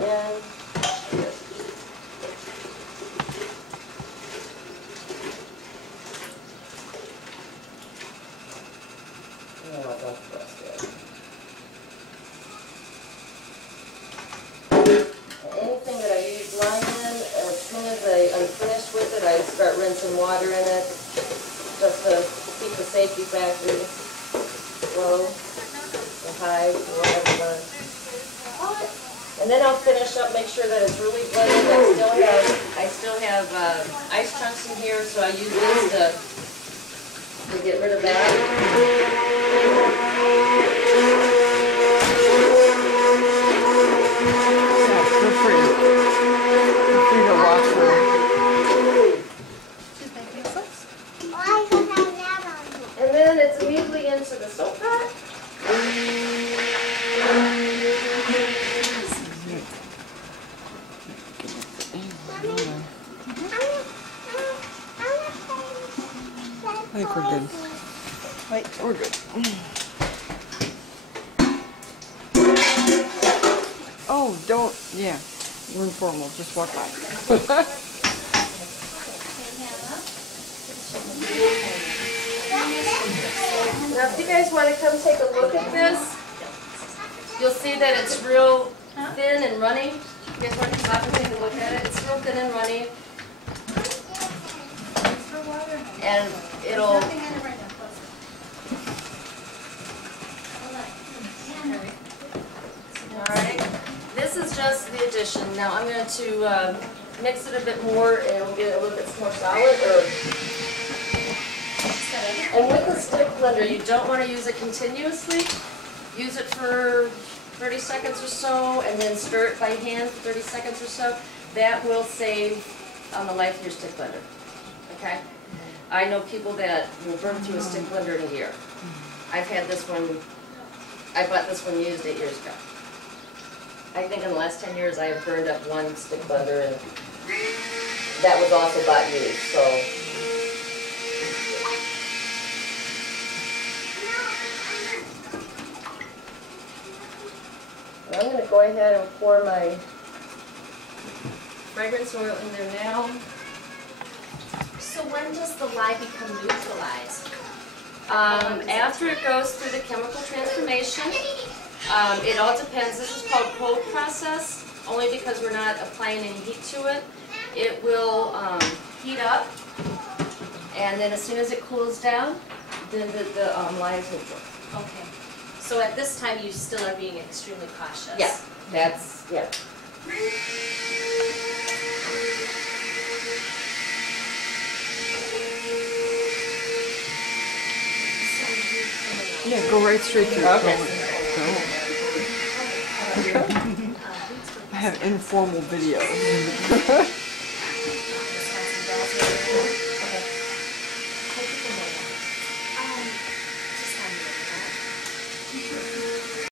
And anything that I use lime in, as soon as I'm finished with it, I start rinsing water in it, just to keep the safety factor low, or high, or whatever. And then I'll finish up, make sure that it's really blended. I still have ice chunks in here, so I use these to get rid of that. And then it's immediately into the soap pot. I think we're good. Wait, we're good. Oh, don't, yeah. We're informal, just walk by. Now if you guys want to come take a look at this, you'll see that it's real thin and runny. You guys want to come up and take a look at it? It's real thin and runny. And it'll... Alright, this is just the addition. Now I'm going to mix it a bit more and we'll get it a little bit more solid. And with the stick blender, you don't want to use it continuously. Use it for 30 seconds or so and then stir it by hand for 30 seconds or so. That will save on the life of your stick blender. Okay? I know people that will burn through a stick blender in a year. I've had this one, I bought this one used 8 years ago. I think in the last 10 years I have burned up one stick blender and that was also bought used, so. I'm going to go ahead and pour my fragrance oil in there now. So when does the lye become neutralized? After it goes through the chemical transformation, it all depends. This is called cold process, only because we're not applying any heat to it. It will heat up, and then as soon as it cools down, then the lye is neutral. Okay. So at this time, you still are being extremely cautious. Yeah, that's, yeah. Yeah, go right straight through. Okay. I have informal video.